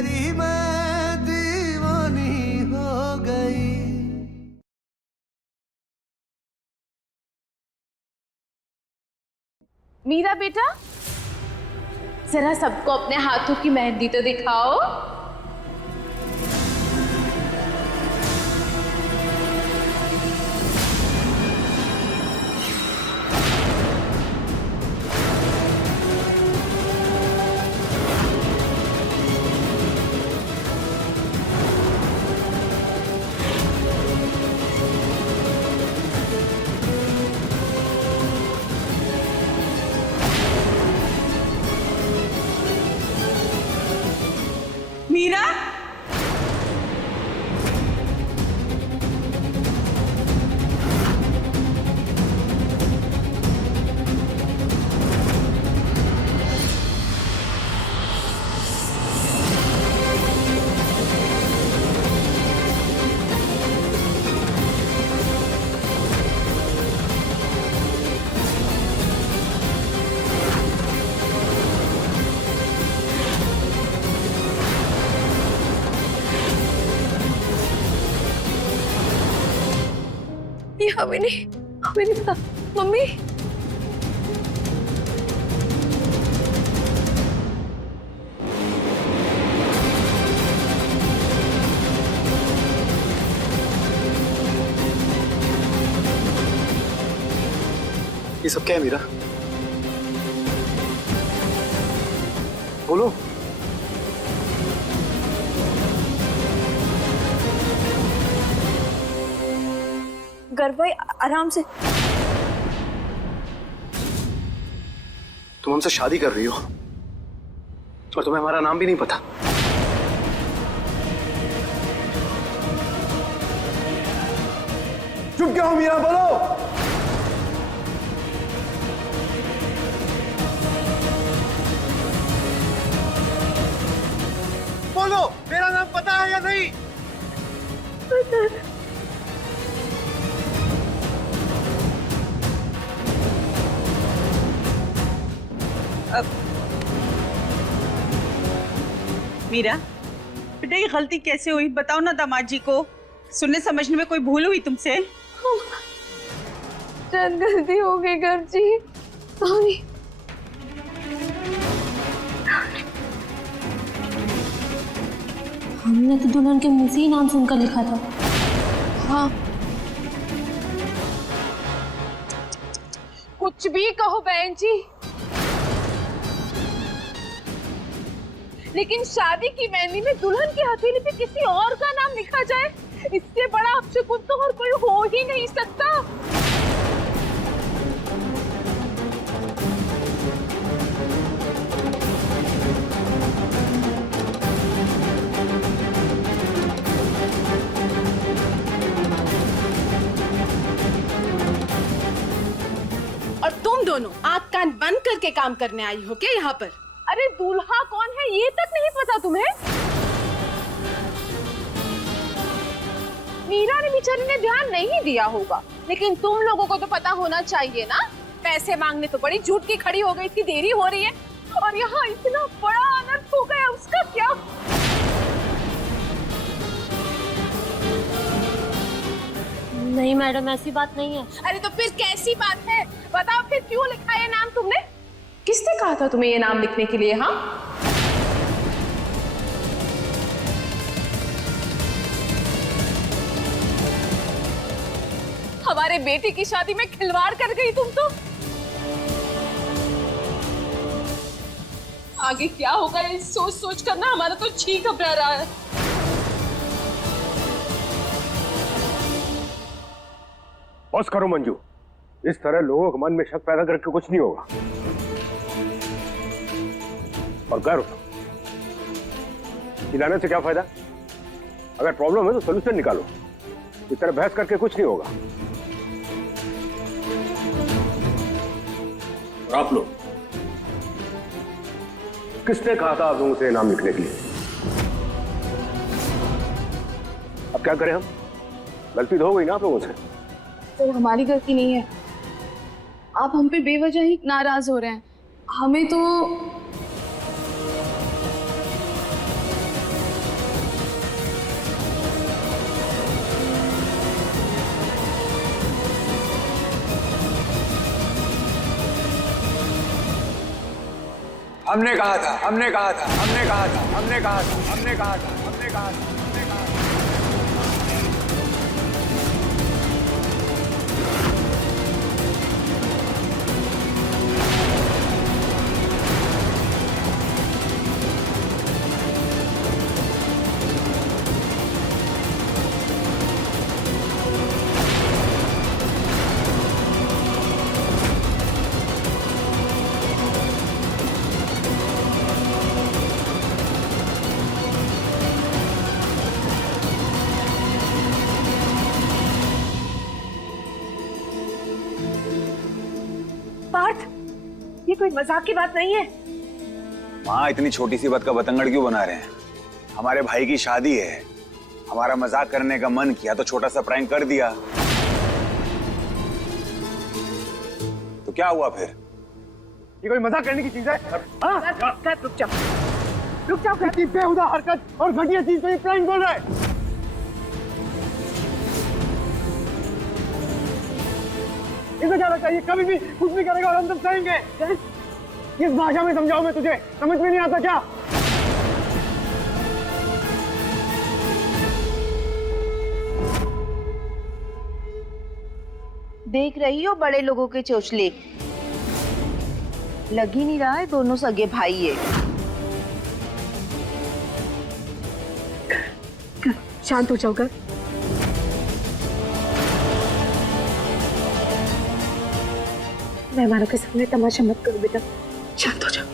तेरी मैं दीवानी हो गई। मीरा बेटा, जरा सबको अपने हाथों की मेहंदी तो दिखाओ। मीरा, हमें नहीं, मम्मी। ये सब क्या है मीरा? बोलो। गर्व भाई, आराम से। तुम हमसे शादी कर रही हो और तुम्हें हमारा नाम भी नहीं पता। चुप क्या हो मीरा, बोलो। बोलो, मेरा नाम पता है या नहीं? पता है। मीरा बेटा, ये गलती कैसे हुई बताओ ना दामाद जी को। सुनने समझने में कोई भूल हुई तुमसे? शायद गलती हो गई गर्व जी, सॉरी। हमने तो दुल्हन के मुंह से ही नाम सुनकर लिखा था। हाँ, कुछ भी कहो बहन जी, लेकिन शादी की मेहंदी में दुल्हन की हथेली पे किसी और का नाम लिखा जाए, इससे बड़ा अपशकुन तो और कोई हो ही नहीं सकता। और तुम दोनों आंख कान बंद करके काम करने आई हो क्या यहाँ पर? अरे दूल्हा कौन है ये तक नहीं पता तुम्हें? मीरा ने बेचारी ने ध्यान नहीं दिया होगा, लेकिन तुम लोगों को तो पता होना चाहिए ना। पैसे मांगने तो बड़ी झूठ की खड़ी हो गई थी, देरी हो रही है, और यहाँ इतना बड़ा अनर्थ हो गया, उसका क्या? नहीं मैडम, ऐसी बात नहीं है। अरे तो फिर कैसी बात है? बताओ फिर क्यों लिखा ये नाम तुमने? किसने कहा था तुम्हें ये नाम लिखने के लिए? हाँ, हमारे बेटे की शादी में खिलवाड़ कर गई तुम तो। आगे क्या होगा ये सोच सोच कर ना हमारा तो जी घबरा रहा है। बस करो मंजू, इस तरह लोगों के मन में शक पैदा करके कुछ नहीं होगा। और करो, चिल्लाने से क्या फायदा? अगर प्रॉब्लम है तो सोल्यूशन निकालो, इस तरह बहस करके कुछ नहीं होगा। और आप लोग, किसने कहा था आप लोगों से नाम लिखने के लिए? अब क्या करें हम? गलती तो हो गई ना आप लोगों से। तो हमारी गलती नहीं है, आप हम पे बेवजह ही नाराज हो रहे हैं। हमें तो हमने कहा था, हमने कहा था, हमने कहा था, हमने कहा था, हमने कहा था, हमने कहा था, हमने कहा था। पार्थ, ये कोई मजाक की बात नहीं है। माँ, इतनी छोटी सी बात का बतंगड़ क्यों बना रहे हैं? हमारे भाई की शादी है, हमारा मजाक करने का मन किया तो छोटा सा प्रैंक कर दिया। तो क्या हुआ फिर? ये कोई मजाक करने की चीज है? रुक जाओ, रुक जाओ। इतनी बेहुदा हरकत और घटिया चीज को ये प्रैंक बोल रहा है। इसे क्या लगता है ये कभी भी कुछ भी करेगा और हम सब सहेंगे? किस भाषा में समझाऊं मैं तुझे? समझ में नहीं आता क्या? देख रही हो बड़े लोगों के चोचले, लग ही नहीं रहा है दोनों सगे भाई है। शांत हो जाओ कर। मेहमानों के सामने तमाशा मत करो बेटा, शांत हो जाओ।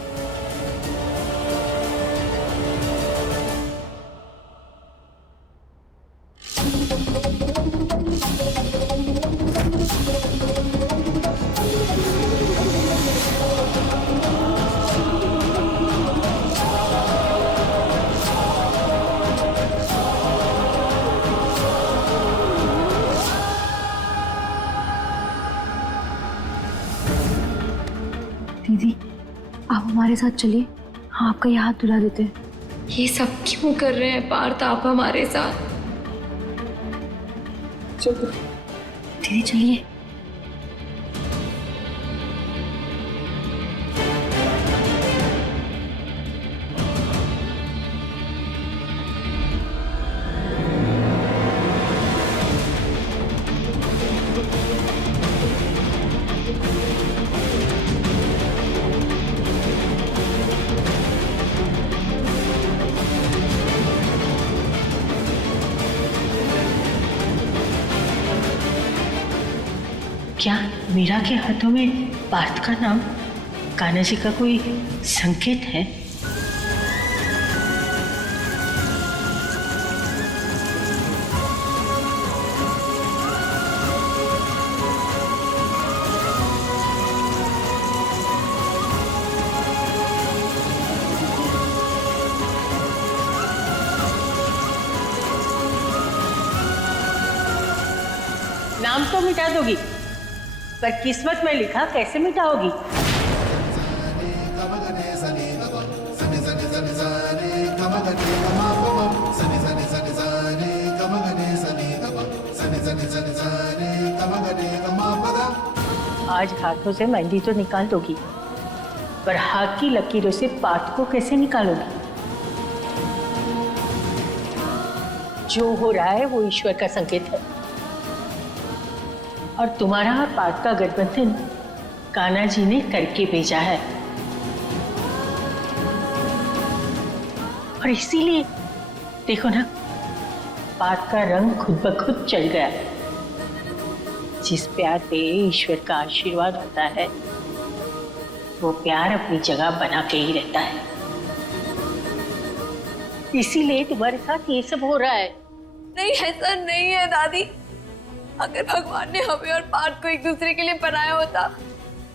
दीदी, आप हमारे साथ चलिए, हाँ आपका ये हाथ धुला देते हैं। ये सब क्यों कर रहे हैं पार्थ आप हमारे साथ? दीदी चलिए। क्या मीरा के हाथों में पार्थ का नाम कान्हा जी का कोई संकेत है? नाम तो मिटा दोगी, पर किस्मत में लिखा कैसे मिटाओगी? आज हाथों से मेहंदी तो निकाल दोगी, पर हाथ की लकीरों से पार्थ को कैसे निकालोगी? जो हो रहा है वो ईश्वर का संकेत है, और तुम्हारा और पार्थ का गठबंधन कान्हा जी ने करके भेजा है। और इसीलिए देखो ना, पार्थ का रंग खुद ब खुद चढ़ गया। जिस प्यार पे ईश्वर का आशीर्वाद होता है, वो प्यार अपनी जगह बना के ही रहता है। इसीलिए तुम्हारे साथ ये सब हो रहा है। नहीं, ऐसा नहीं है दादी। अगर भगवान ने हमें और पार्थ को एक दूसरे के लिए बनाया होता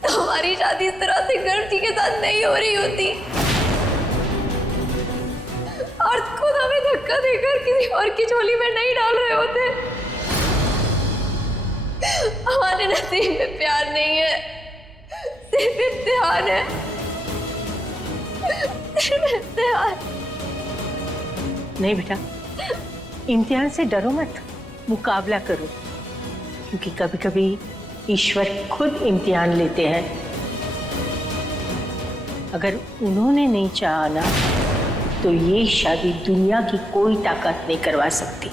तो हमारी शादी इस तरह से गर्व के साथ नहीं हो रही होती। पार्थ खुद हमें धक्का देकर किसी और की झोली में नहीं डाल रहे होते। हमारे नसीब में प्यार नहीं है, सिर्फ इम्तिहान है, सिर्फ इम्तिहान। नहीं बेटा, इम्तिहान से डरो मत, मुकाबला करो, क्योंकि कभी कभी ईश्वर खुद इम्तिहान लेते हैं। अगर उन्होंने नहीं चाहा ना तो ये शादी दुनिया की कोई ताकत नहीं करवा सकती।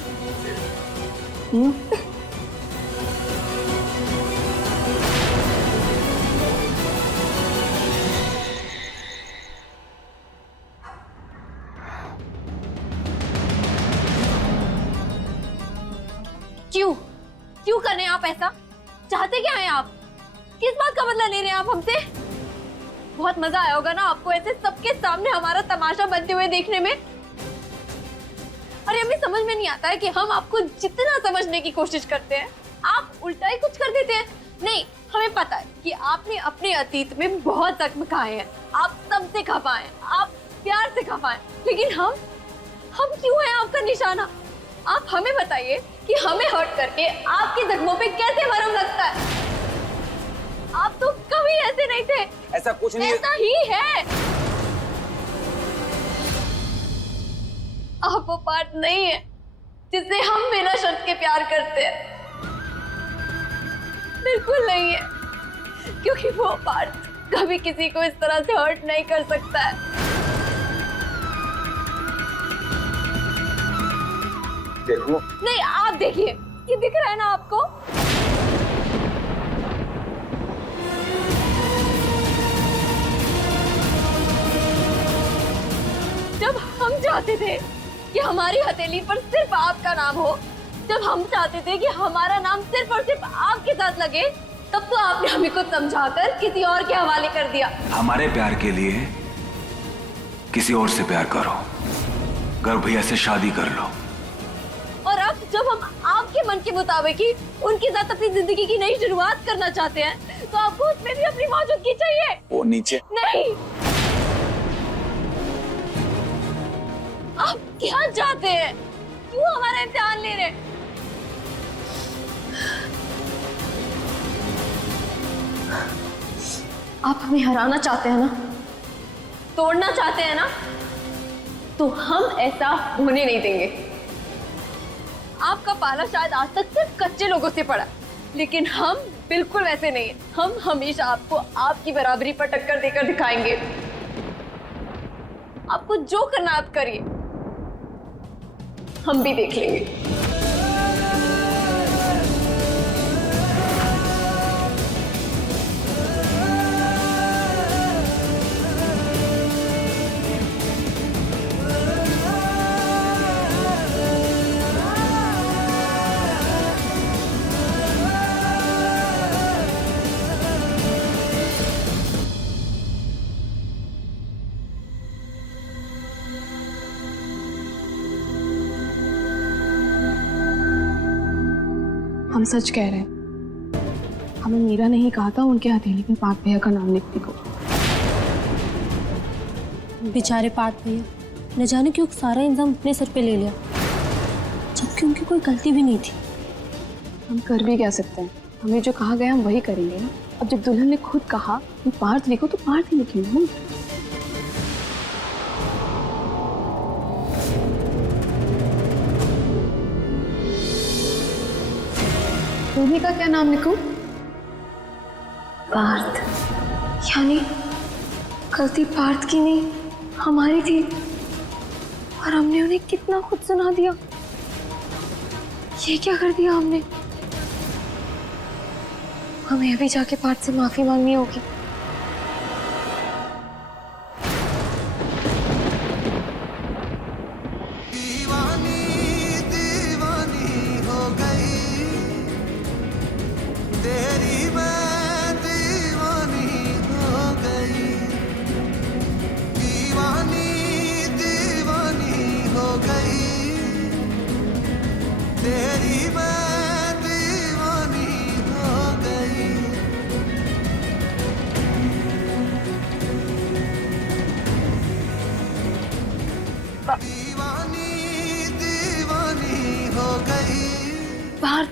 क्यों क्यों कर रहे हैं आप ऐसा? चाहते क्या हैं आप? किस बात का बदला ले रहे हैं आप हमसे? बहुत मजा आया होगा ना आपको ऐसे सबके सामने हमारा तमाशा बनते हुए देखने में। अरे हमें समझ में नहीं आता है कि हम आपको जितना समझने की कोशिश करते हैं आप उल्टा ही कुछ कर देते हैं। नहीं, हमें पता है कि आपने अपने अतीत में बहुत जख्म खाए हैं, आप सबसे खफा हैं, आप प्यार से खफा हैं, लेकिन हम क्यों हैं आपका निशाना? आप हमें बताइए कि हमें हर्ट करके आपके जख्मों पे कैसे मरहम लगता है? आप तो कभी ऐसे नहीं थे। ऐसा कुछ नहीं, ऐसा ही है। आप वो पार्ट नहीं है जिससे हम बिना शर्त के प्यार करते हैं, बिल्कुल नहीं है, क्योंकि वो पार्ट कभी किसी को इस तरह से हर्ट नहीं कर सकता है। देखो नहीं, आप देखिए, ये दिख रहा है ना आपको? जब हम चाहते थे कि हमारी हथेली पर सिर्फ आपका नाम हो, जब हम चाहते थे कि हमारा नाम सिर्फ और सिर्फ आपके साथ लगे, तब तो आपने हमें को समझाकर किसी और के हवाले कर दिया। हमारे प्यार के लिए किसी और से प्यार करो, गर्भ भैया से शादी कर लो। और अब जब हम आपके मन के मुताबिक ही उनके साथ अपनी जिंदगी की नई शुरुआत करना चाहते हैं, तो आपको उसमें भी अपनी मौजूदगी चाहिए। वो नीचे नहीं, आप क्या चाहते हैं? क्यों हमारा इम्तिहान ले रहे हैं? आप हमें हराना चाहते हैं ना, तोड़ना चाहते हैं ना, तो हम ऐसा होने नहीं देंगे। आपका पाला शायद आज तक सिर्फ कच्चे लोगों से पड़ा, लेकिन हम बिल्कुल वैसे नहीं हैं। हम हमेशा आपको आपकी बराबरी पर टक्कर देकर दिखाएंगे। आपको जो करना आप करिए, हम भी देख लेंगे। हम सच कह रहे हैं। हमें मीरा ने ही कहा था उनके हथेली पे पार्थ भैया का नाम लिखने को। बेचारे पार्थ भैया, न जाने क्यों सारा इंजाम अपने सर पे ले लिया, जबकि उनकी कोई गलती भी नहीं थी। हम कर भी क्या सकते हैं? हमें जो कहा गया हम वही करेंगे ना। अब जब दुल्हन ने खुद कहा कि पार्थ लिखो, तो पार्थ ही लिखेंगे हम। रोही का क्या नाम लिखूं? पार्थ। यानी गलती पार्थ की नहीं, हमारी थी, और हमने उन्हें कितना खुद सुना दिया। ये क्या कर दिया हमने? हमें अभी जाके पार्थ से माफी मांगनी होगी। पार्थ,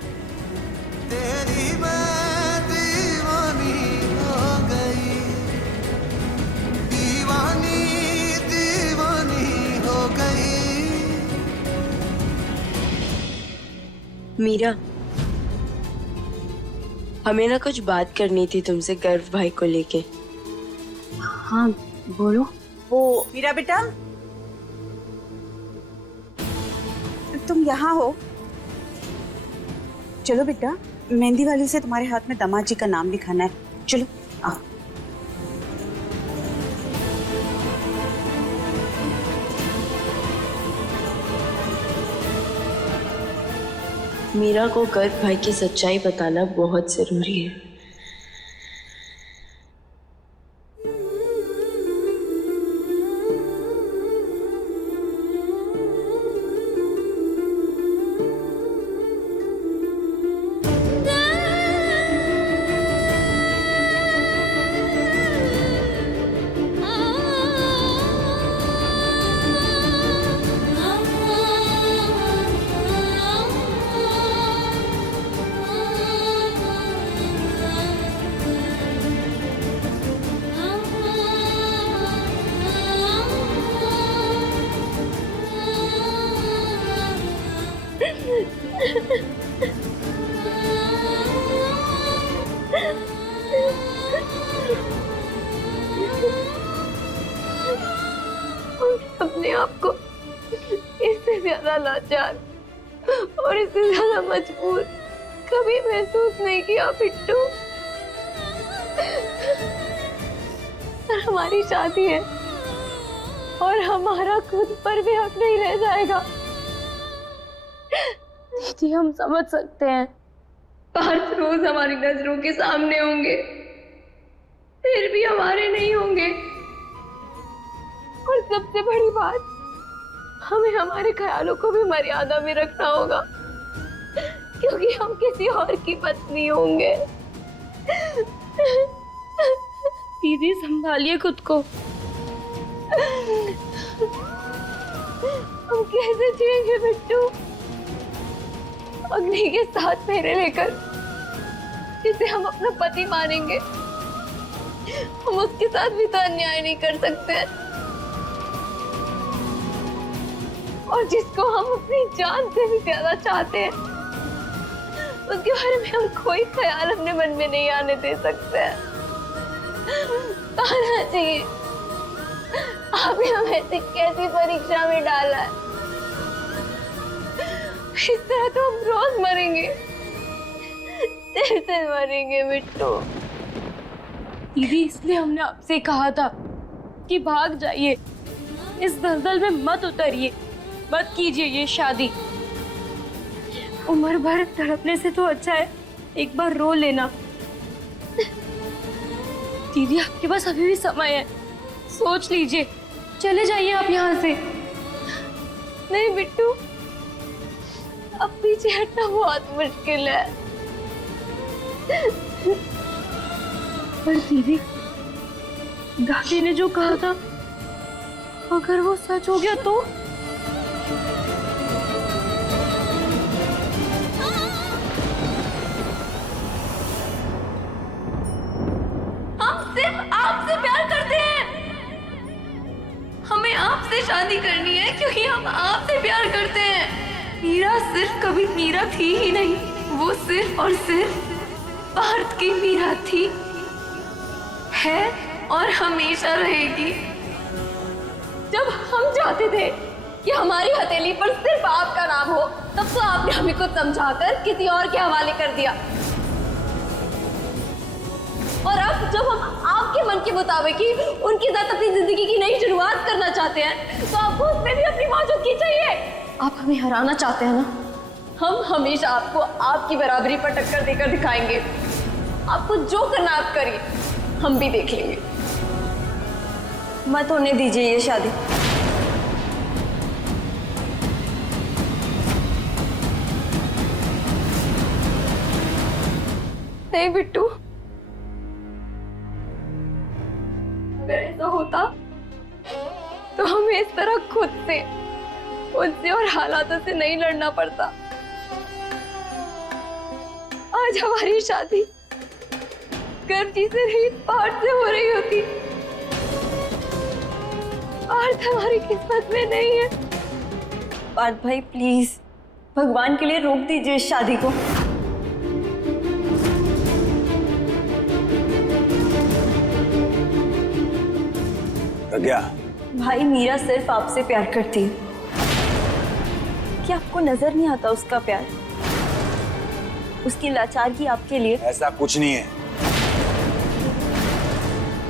मीरा, हमें ना कुछ बात करनी थी तुमसे गर्व भाई को लेके। हाँ बोलो। वो मीरा बेटा, तुम यहाँ हो? चलो बेटा, मेहंदी वाली से तुम्हारे हाथ में दामाद जी का नाम लिखाना है। चलो आओ। मीरा को गर्ग भाई की सच्चाई बताना बहुत जरूरी है। अपने आप को इससे ज्यादा लाचार और इससे ज्यादा मजबूर कभी महसूस नहीं किया बिट्टू। पर हमारी शादी है और हमारा खुद पर भी हक नहीं रह जाएगा। दीदी, हम समझ सकते हैं पार्थ रोज हमारी नजरों के सामने होंगे, फिर भी हमारे नहीं होंगे। और सबसे बड़ी बात, हमें हमारे ख्यालों को भी मर्यादा में रखना होगा, क्योंकि हम किसी और की पत्नी होंगे। दीदी, संभालिए खुद को। हम कैसे जिएंगे बिट्टू? अग्नि के साथ फेरे लेकर जिसे हम अपना पति मानेंगे, हम उसके साथ भी तो अन्याय नहीं कर सकते। और जिसको हम अपनी जान से भी ज्यादा चाहते हैं, उसके बारे में हम कोई ख्याल अपने मन में नहीं आने दे सकते हैं। ताना जी, आपने हमें ऐसी कैसी परीक्षा में डाला है? इस तरह तो हम रोज मरेंगे, से मरेंगे बिट्टू। दीदी, इसलिए हमने आपसे कहा था कि भाग जाइए, इस दलदल में मत उतरिए, मत कीजिए ये शादी। उम्र भर तड़पने से तो अच्छा है एक बार रो लेना। दीदी, आपके पास अभी भी समय है, सोच लीजिए, चले जाइए आप यहाँ से। नहीं बिट्टू, अब पीछे हटना बहुत मुश्किल है। पर दीदी, दादी ने जो कहा था, अगर वो सच हो गया तो? हम सिर्फ आपसे प्यार करते हैं। हमें आपसे शादी करनी है क्योंकि हम आपसे प्यार करते हैं। मीरा सिर्फ कभी मीरा थी ही नहीं, वो सिर्फ और सिर्फ पार्थ की मीरा थी, है और हमेशा रहेगी। जब हम चाहते थे कि हमारी हथेली पर सिर्फ आपका नाम हो, तब तो आपने हमें कुछ समझाकर किसी और के हवाले कर दिया। और अब जब हम आपके मन के मुताबिक ही उनके साथ अपनी जिंदगी की नई शुरुआत करना चाहते हैं, तो आपको उसमें भी अपनी मौजूदगी चाहिए। आप हमें हराना चाहते हैं ना? हम हमेशा आपको आपकी बराबरी पर टक्कर देकर दिखाएंगे। आपको जो करना आप करिए, हम भी देख लेंगे। मत होने दीजिए ये शादी। नहीं बिट्टू, अगर ऐसा होता तो हमें इस तरह खुद से, उनसे और हालातों से नहीं लड़ना पड़ता। आज हमारी शादी गर्व जी से नहीं, पार्थ से हो रही होती। पार्थ हमारी किस्मत में नहीं है। पार्थ भाई, प्लीज भगवान के लिए रोक दीजिए इस शादी को। प्रज्ञा, भाई मीरा सिर्फ आपसे प्यार करती है। क्या आपको नजर नहीं आता उसका प्यार, उसकी लाचारगी आपके लिए? ऐसा कुछ नहीं है।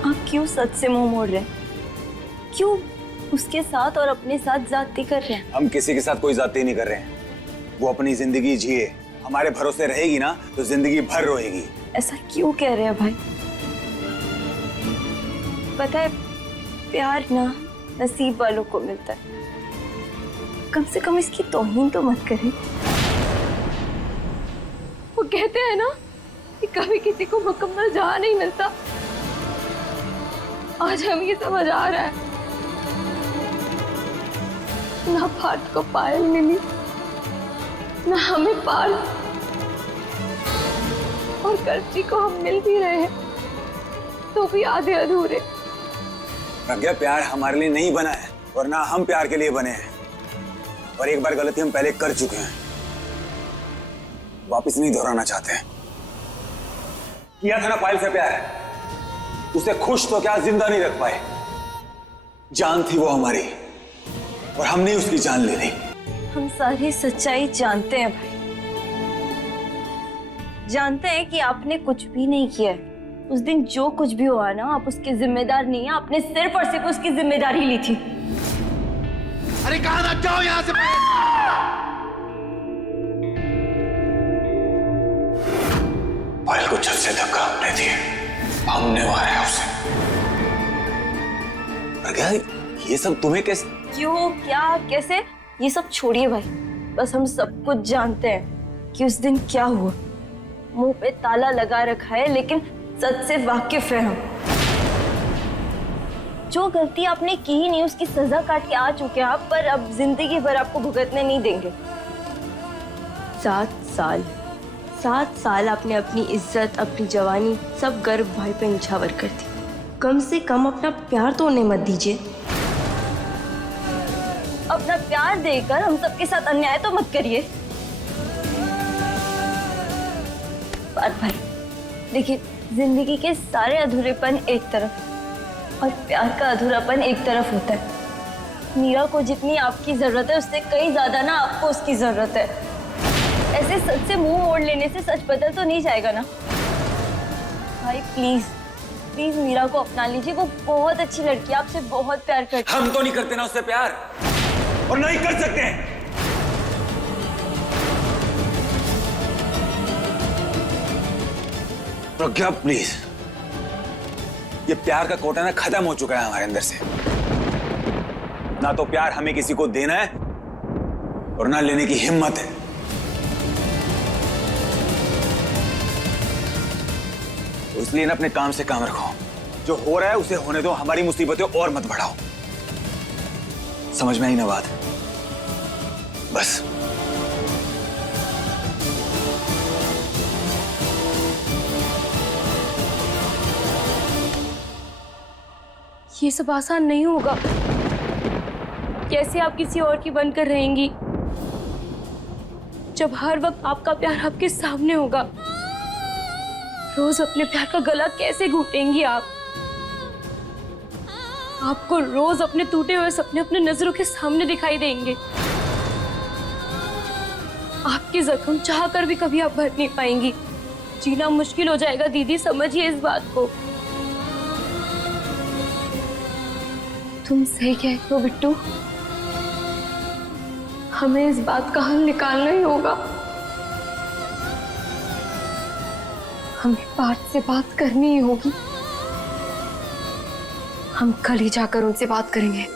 आप क्यों सच से मुंह मोड़ रहे हैं? क्यों उसके साथ और अपने साथ जाती कर रहे हैं? हम किसी के साथ कोई जाती नहीं कर रहे हैं। वो अपनी जिंदगी जिए, हमारे भरोसे रहेगी ना तो जिंदगी भर रोएगी। ऐसा क्यों कह रहे हैं भाई? पता है, प्यार ना नसीब वालों को मिलता है। कम से कम इसकी तौहीन तो मत करें। वो कहते हैं ना कि कभी किसी को मुकम्मल जहां नहीं मिलता। आज हमें ये समझ आ रहा है। ना पार्थ को पायल मिली, ना हमें पाल, और कर्ची को हम मिल भी रहे हैं तो भी आधे अधूरे। प्रज्ञा, प्यार हमारे लिए नहीं बना है और ना हम प्यार के लिए बने हैं। और एक बार गलती हम पहले कर चुके हैं, वापस नहीं दोहराना चाहते हैं। किया था ना पायल से प्यार, उसे खुश तो क्या जिंदा नहीं रख पाए। जान थी वो हमारी और हमने उसकी जान ले ली। हम सारी सच्चाई जानते हैं भाई, जानते हैं कि आपने कुछ भी नहीं किया है। उस दिन जो कुछ भी हुआ ना, आप उसके जिम्मेदार नहीं है। आपने सिर्फ और सिर्फ उसकी जिम्मेदारी ली थी। अरे कहां ना जाओ यहां से। पायल को छत से धक्का हमने दिया, हमने मारा उसे। प्रज्ञा, ये सब तुम्हें कैसे? क्यों, क्या, कैसे, ये सब छोड़िए भाई। बस हम सब कुछ जानते हैं कि उस दिन क्या हुआ। मुंह पे ताला लगा रखा है, लेकिन सच से वाकिफ है हम। जो गलती आपने की ही नहीं, उसकी सजा काट के आ चुके हैं आप, पर अब जिंदगी भर आपको भुगतने नहीं देंगे। 7 साल आपने अपनी इज्जत, अपनी जवानी, सब गर्व भाई पे निछावर कर दी। कम से कम अपना प्यार तो उन्हें मत दीजिए। अपना प्यार देकर हम सबके साथ अन्याय तो मत करिए। भाई देखिए, जिंदगी के सारे अधूरेपन एक तरफ और प्यार का अधूरापन एक तरफ होता है। मीरा को जितनी आपकी जरूरत है, उससे कहीं ज्यादा ना आपको उसकी जरूरत है। ऐसे सच से मुंह मोड़ लेने से सच बदल तो नहीं जाएगा ना भाई। प्लीज प्लीज मीरा को अपना लीजिए। वो बहुत अच्छी लड़की है, आपसे बहुत प्यार करती है। हम तो नहीं करते ना उससे प्यार, और नहीं कर सकते हैं। प्रज्ञा प्लीज, ये प्यार का कोटा ना खत्म हो चुका है हमारे अंदर से। ना तो प्यार हमें किसी को देना है और ना लेने की हिम्मत है। तो इसलिए ना अपने काम से काम रखो। जो हो रहा है उसे होने दो, हमारी मुसीबतें और मत बढ़ाओ। समझ में आई ना बात? बस। ये सब आसान नहीं होगा। कैसे आप किसी और की बनकर रहेंगी जब हर वक्त आपका प्यार आपके सामने होगा? रोज अपने प्यार का गला कैसे घुटेंगी आप? आपको रोज अपने टूटे हुए सपने अपने नजरों के सामने दिखाई देंगे। आपके जख्म चाह कर भी कभी आप भर नहीं पाएंगी। जीना मुश्किल हो जाएगा दीदी, समझिए इस बात को। तुम सही कहते हो बिट्टू, हमें इस बात का हल निकालना ही होगा। हमें पार्थ से बात करनी ही होगी। हम कल ही जाकर उनसे बात करेंगे।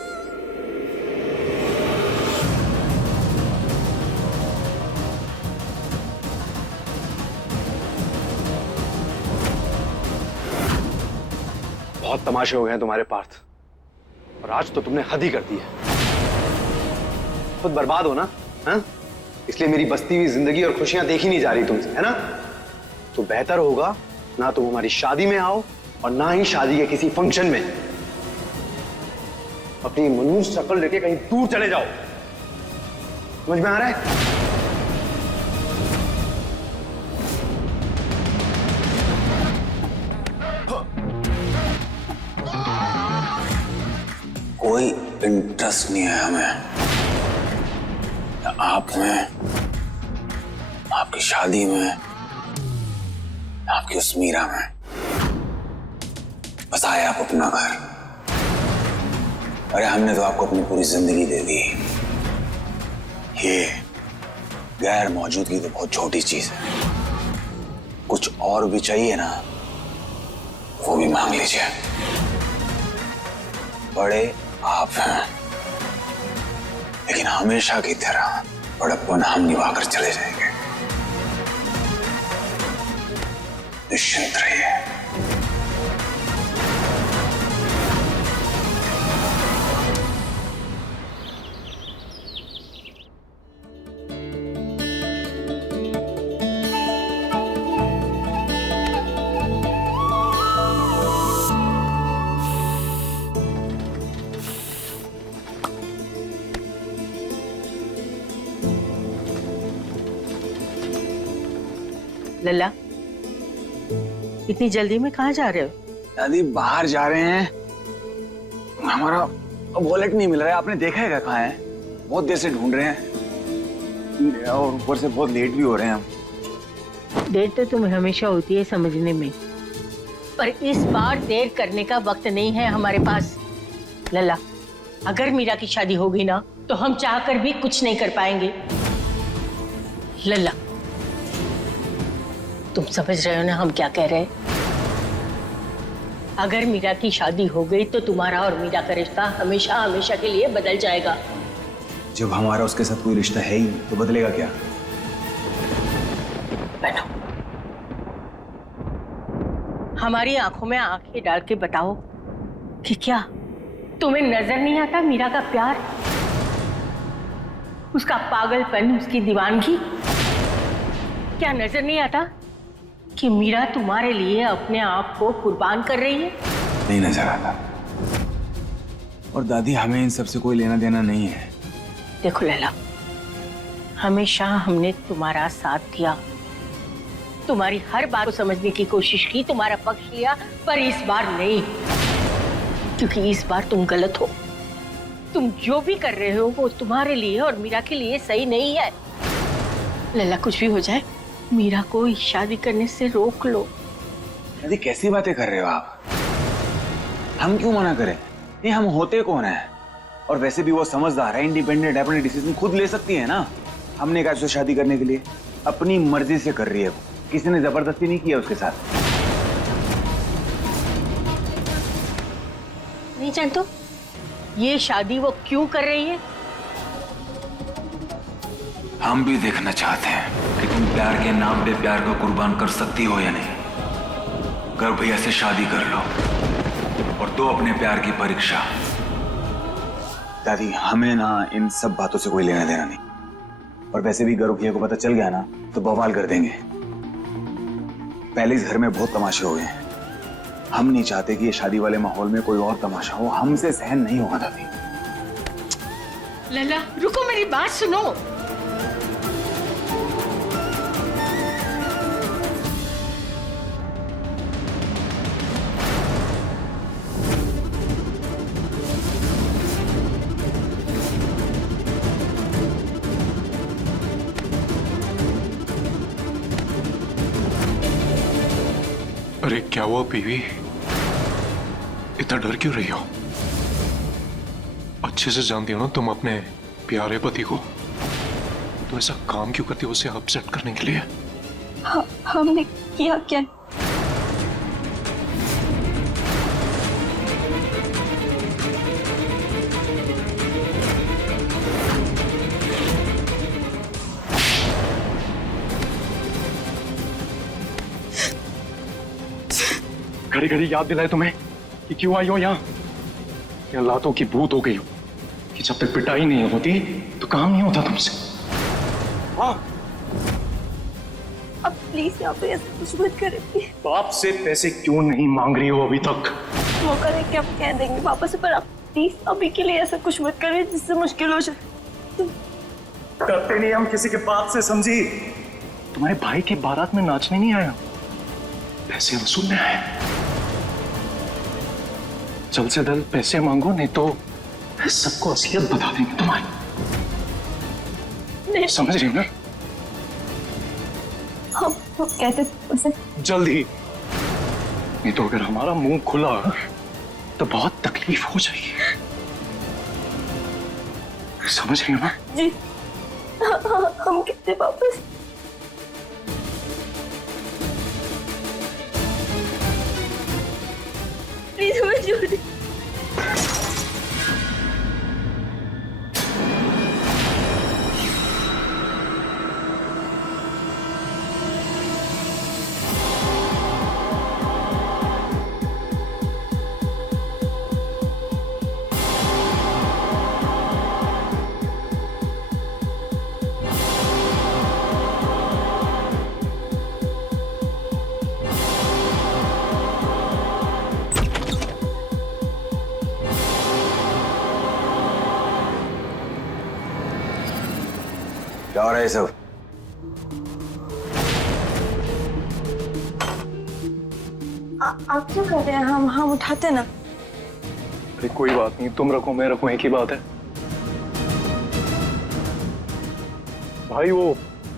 बहुत तमाशे हो गए हैं तुम्हारे पार्थ, और आज तो तुमने हद ही कर दी है। खुद बर्बाद हो ना, हाँ? इसलिए मेरी बसती हुई जिंदगी और खुशियां देखी नहीं जा रही तुमसे, है ना? तो बेहतर होगा ना तुम हमारी शादी में आओ और ना ही शादी के किसी फंक्शन में। अपनी मनूस शक्ल लेके कहीं दूर चले जाओ। समझ में आ रहा है? इंटरेस्ट नहीं है हमें ना आप में, आपकी शादी में, आपकी उस मीरा में। बस आए आप अपना घर। अरे हमने तो आपको अपनी पूरी जिंदगी दे दी। ये गैर मौजूदगी तो बहुत छोटी चीज है। कुछ और भी चाहिए ना, वो भी मांग लीजिए। बड़े आप हैं, लेकिन हमेशा की तरह बड़प्पन हम निभाकर चले जाएंगे। निश्चिंत रहिए। लल्ला, इतनी जल्दी में कहाँ जा रहे हो? दादी बाहर जा रहे हैं। हमारा वॉलेट नहीं मिल रहा है। आपने देखा है क्या कहाँ है? बहुत देर से ढूंढ रहे हैं और ऊपर से बहुत लेट भी हो रहे हैं हम। देर तो तुम्हें हमेशा होती है समझने में, पर इस बार देर करने का वक्त नहीं है हमारे पास। लल्ला, अगर मीरा की शादी होगी ना तो हम चाहकर भी कुछ नहीं कर पाएंगे। लल्ला, तुम समझ रहे हो ना हम क्या कह रहे हैं? अगर मीरा की शादी हो गई तो तुम्हारा और मीरा का रिश्ता हमेशा हमेशा के लिए बदल जाएगा। जब हमारा उसके साथ कोई रिश्ता है ही तो बदलेगा क्या? बैठो, हमारी आंखों में आंखें डाल के बताओ कि क्या तुम्हें नजर नहीं आता मीरा का प्यार, उसका पागलपन, उसकी दीवानगी? क्या नजर नहीं आता कि मीरा तुम्हारे लिए अपने आप को कुर्बान कर रही है? नहीं नजर आता। और दादी, हमें इन सब से कोई लेना देना नहीं है। देखो लैला, हमेशा हमने तुम्हारा साथ दिया, तुम्हारी हर बात को समझने की कोशिश की, तुम्हारा पक्ष लिया, पर इस बार नहीं, क्योंकि इस बार तुम गलत हो। तुम जो भी कर रहे हो वो तुम्हारे लिए और मीरा के लिए सही नहीं है। लैला, कुछ भी हो जाए, मीरा को इस शादी करने से रोक लो। दादी कैसी बातें कर रहे हो आप? हम क्यों मना करें? ये हम होते कौन है? और वैसे भी वो समझदार है, इंडिपेंडेंट है, अपने डिसीजन खुद ले सकती है ना। हमने कहा उससे शादी करने के लिए, अपनी मर्जी से कर रही है वो, किसी ने जबरदस्ती नहीं किया उसके साथ। नहीं जानते ये शादी वो क्यों कर रही है? हम भी देखना चाहते हैं कि तुम प्यार के नाम पे प्यार को कुर्बान कर सकती हो या नहीं। कर भैया से शादी कर लो और दो अपने प्यार की परीक्षा। दादी, हमें ना इन सब बातों से कोई लेना देना नहीं। और वैसे भी गौरव भैया को पता चल गया ना तो बवाल कर देंगे। पहले इस घर में बहुत तमाशे हो गए हैं। हम नहीं चाहते कि ये शादी वाले माहौल में कोई और तमाशा हो। हमसे सहन नहीं होगा दादी। लला, रुको, मेरी बात सुनो। अरे क्या हुआ बीवी? इतना डर क्यों रही हो? अच्छे से जानती हो ना तुम अपने प्यारे पति को, तो ऐसा काम क्यों करती हो उसे अपसेट करने के लिए? हमने किया क्या? घड़ी घड़ी याद दिलाए तुम्हें कि क्यों आई हो यहाँ? या लातों की भूत हो गई हो कि जब तक पिटाई नहीं होती तो काम नहीं होता तुमसे? हाँ, अब प्लीज यहाँ पे ऐसा कुछ मत करें। बाप से पैसे क्यों नहीं मांग रही हो अभी तक? मौका देके हम कह देंगे पापा से, पर आप प्लीज अभी के लिए ऐसा कुछ मत करें जिससे मुश्किल हो जाए। करते नहीं हम किसी के बात से, समझी? तुम्हारे भाई की बारात में नाचने नहीं आया, पैसे वसूलने आए। जल्द से जल्द पैसे मांगो, नहीं तो सबको असलियत बता देंगे तुम्हारी। समझ रही हो ना? हम कहते उसे जल्दी, नहीं तो अगर हमारा मुंह खुला तो बहुत तकलीफ हो जाएगी। समझ रही हो ना? जी हम कहते वापस। प्लीज हमें छोड़ दे। क्या हो रहा है सब? आप क्यों कर रहे हैं? हम उठाते ना। अरे कोई बात नहीं, तुम रखो मैं रखूं, एक ही बात है। भाई वो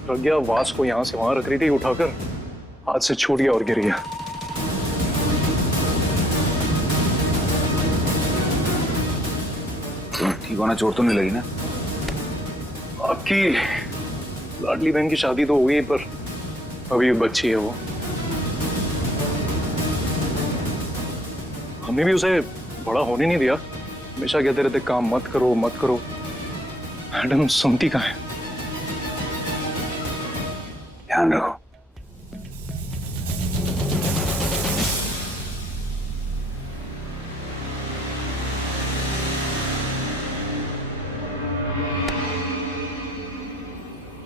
प्रज्ञा वास को यहां से वहां रख रही थी, उठाकर हाथ से छूट गया और गिर गया। ठीक होना, चोट तो नहीं लगी ना? आपकी लाडली बहन की शादी तो हुई, पर अभी बच्ची है वो। हमने भी उसे बड़ा होने नहीं दिया, हमेशा कहते रहते काम मत करो मत करो। मैडम सुनती कहाँ है? ध्यान रखो।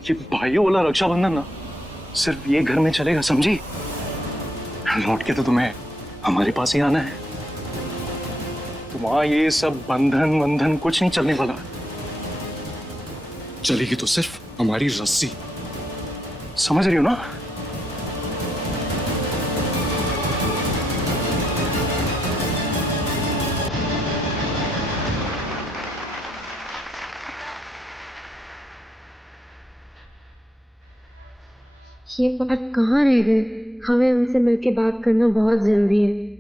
ये भाइयों वाला रक्षाबंधन ना सिर्फ ये घर में चलेगा, समझी? लौट के तो तुम्हें हमारे पास ही आना है। तो वहां ये सब बंधन वंधन कुछ नहीं चलने वाला। चलेगी तो सिर्फ हमारी रस्सी। समझ रही हो ना? ये बात कहाँ रह गए? हमें उनसे मिलके बात करना बहुत जरूरी है।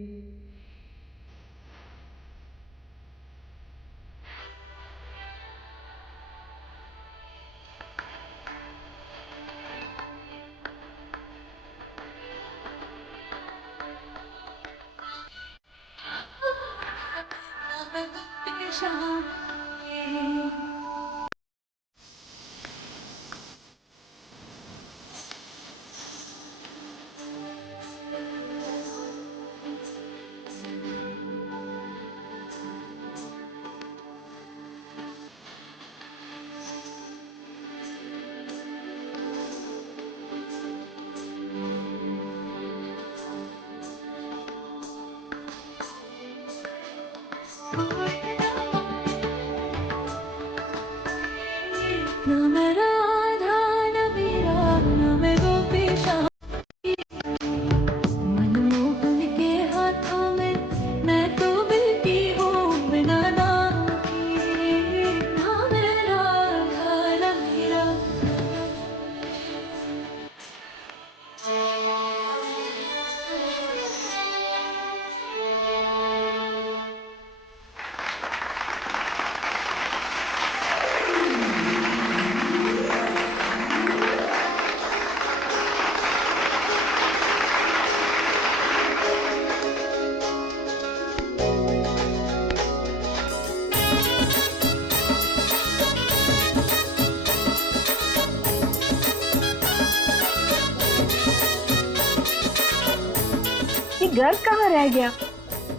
घर कहाँ रह गया?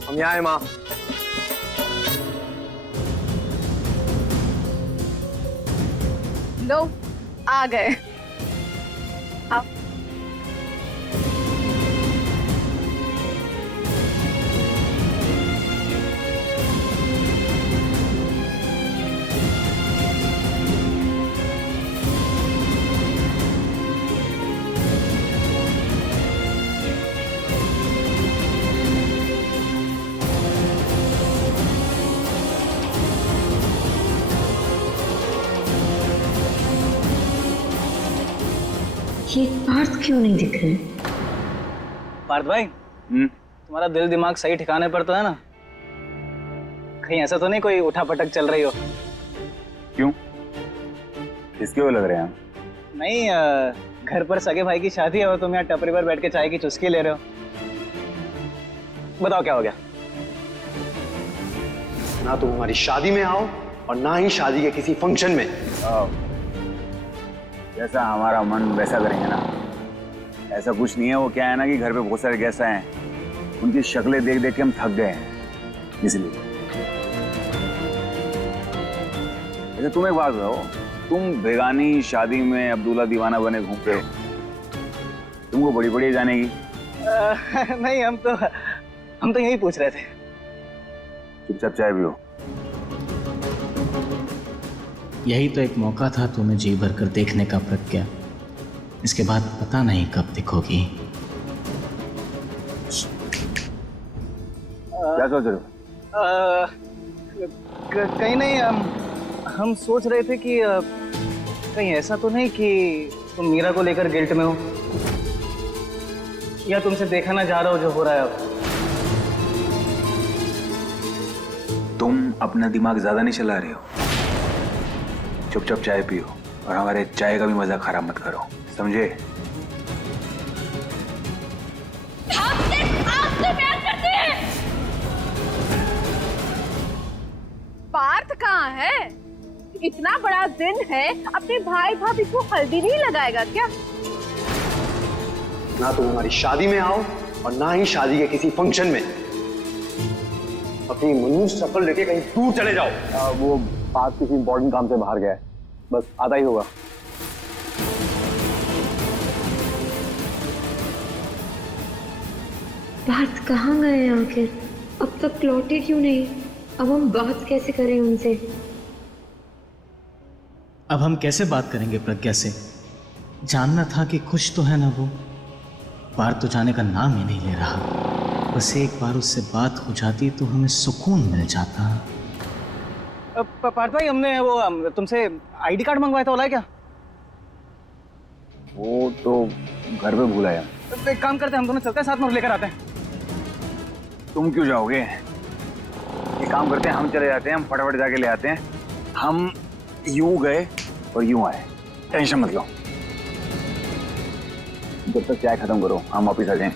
हम यहाँ हैं माँ। लो आ गए। आओ। ये पार्थ क्यों नहीं दिख रहे? पार्थ भाई, तुम्हारा दिल दिमाग सही ठिकाने पर तो है ना? कहीं ऐसा तो नहीं कोई उठा पटक चल रही हो? क्यों? किसके वो लग रहे हैं? नहीं, घर पर सगे भाई की शादी है और तुम यहाँ टपरी पर बैठ के चाय की चुस्की ले रहे हो। बताओ क्या हो गया? ना तुम हमारी शादी में आओ और ना ही शादी के किसी फंक्शन में। जैसा हमारा मन वैसा करेंगे ना। ऐसा कुछ नहीं है, वो क्या है ना कि घर पे बहुत सारे गेस्ट आए हैं, उनकी शक्लें देख देख के हम थक गए हैं, इसलिए। अच्छा तुम एक बात बताओ, तुम बेगानी शादी में अब्दुल्ला दीवाना बने घूमते हो, तुमको बड़ी बड़ी जाने की? नहीं, हम तो यही पूछ रहे थे। चुपचाप चाय पियो। यही तो एक मौका था तुम्हें जी भर कर देखने का प्रज्ञा। इसके बाद पता नहीं कब दिखोगी। क्या सोच रहे हो? कहीं नहीं, हम सोच रहे थे कि कहीं ऐसा तो नहीं कि तुम मीरा को लेकर गिल्ट में हो, या तुमसे देखा ना जा रहा हो जो हो रहा है अब। तुम अपना दिमाग ज्यादा नहीं चला रहे हो। चुपचाप चाय पियो और हमारे चाय का भी मजा खराब मत करो, समझे? आपसे प्यार करते हैं। पार्थ कहाँ है? इतना बड़ा दिन है, अपने भाई भाभी को हल्दी नहीं लगाएगा क्या? ना तुम हमारी शादी में आओ और ना ही शादी के किसी फंक्शन में। अपनी मनुष्य शक्ल लेके कहीं दूर चले जाओ। वो पार्थ किसी इंपॉर्टेंट काम से बाहर गया है, बस आता ही होगा। पार्थ कहाँ गए हैं आखिर? अब तक लौटे क्यों नहीं? अब हम बात कैसे करें उनसे? अब हम कैसे बात करेंगे प्रज्ञा से? जानना था कि कुछ तो है ना वो। पार्थ तो जाने का नाम ही नहीं ले रहा। बस एक बार उससे बात हो जाती तो हमें सुकून मिल जाता। पार्थ भाई, हमने वो तुमसे आईडी कार्ड मंगवाया था, क्या? वो तो घर पे भूला है। एक काम करते हैं, हम दोनों चलते हैं साथ में, लेकर आते हैं। तुम क्यों जाओगे? एक काम करते हैं, हम चले जाते हैं, हम फटाफट जाके ले आते हैं। हम यूं गए और यूं आए, टेंशन मत लो। जब तक चाय खत्म करो, हम वापिस आ जाएं।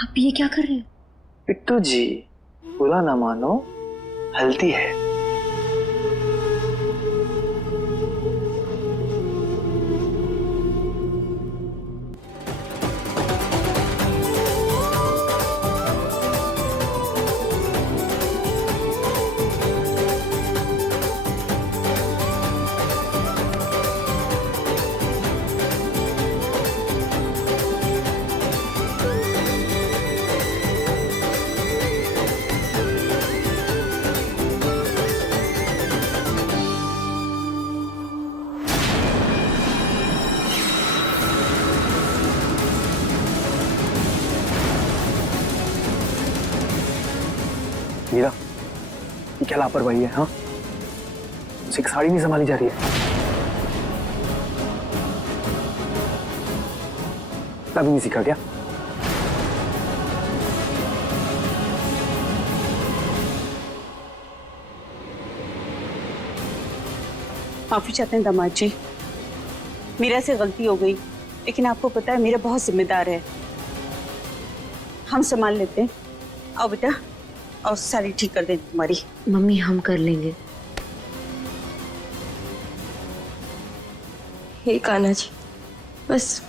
आप ये क्या कर रहे हैं? बिट्टू जी, बुरा ना मानो, हल्दी है। मीरा, ये क्या लापरवाही है? हाँ, उसे एक साड़ी नहीं संभाली जा रही है। अभी नहीं सीखा क्या? माफी चाहते हैं दामाद जी, मीरा से गलती हो गई, लेकिन आपको पता है मीरा बहुत जिम्मेदार है, हम संभाल लेते हैं। आओ बेटा, और सारी ठीक कर दें तुम्हारी। मम्मी हम कर लेंगे। हे कान्हा जी, बस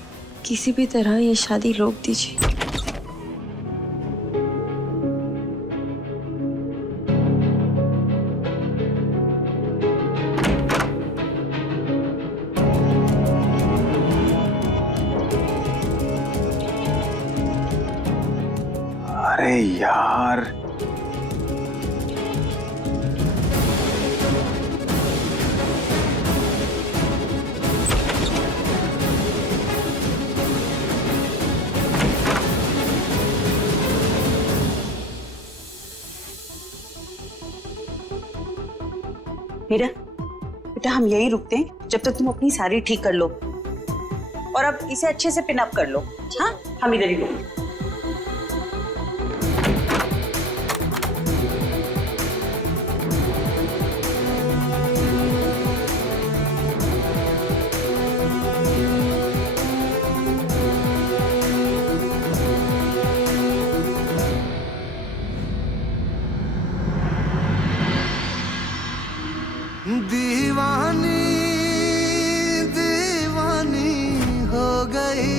किसी भी तरह ये शादी रोक दीजिए। अरे यार, मीरा बेटा, हम यहीं रुकते हैं जब तक तुम अपनी साड़ी ठीक कर लो, और अब इसे अच्छे से पिन अप कर लो। हाँ, हम इधर ही रुकेंगे। दीवानी दीवानी हो गई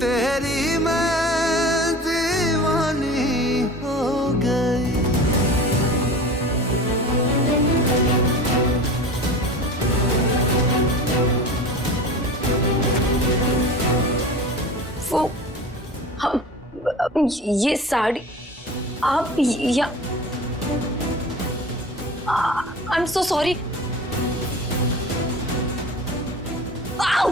तेरी, मैं दीवानी हो गई। वो हम ये साड़ी आप या I'm so sorry. Ow!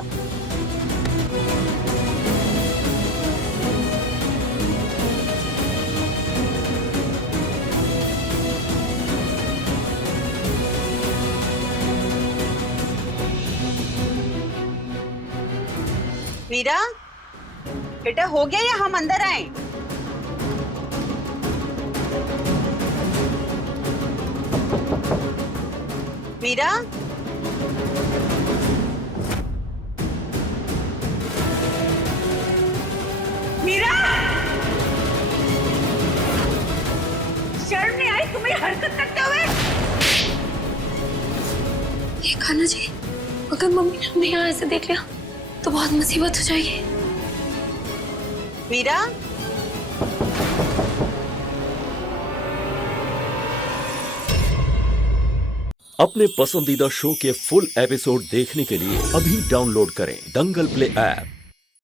Meera बेटा, हो गया या हम अंदर आए? मीरा, मीरा, शर्म नहीं आई तुम्हें हरकत करते हुए? ये कान्हा जी, अगर मम्मी ने हमें यहाँ ऐसे देख लिया तो बहुत मुसीबत हो जाएगी। मीरा, अपने पसंदीदा शो के फुल एपिसोड देखने के लिए अभी डाउनलोड करें दंगल प्ले ऐप।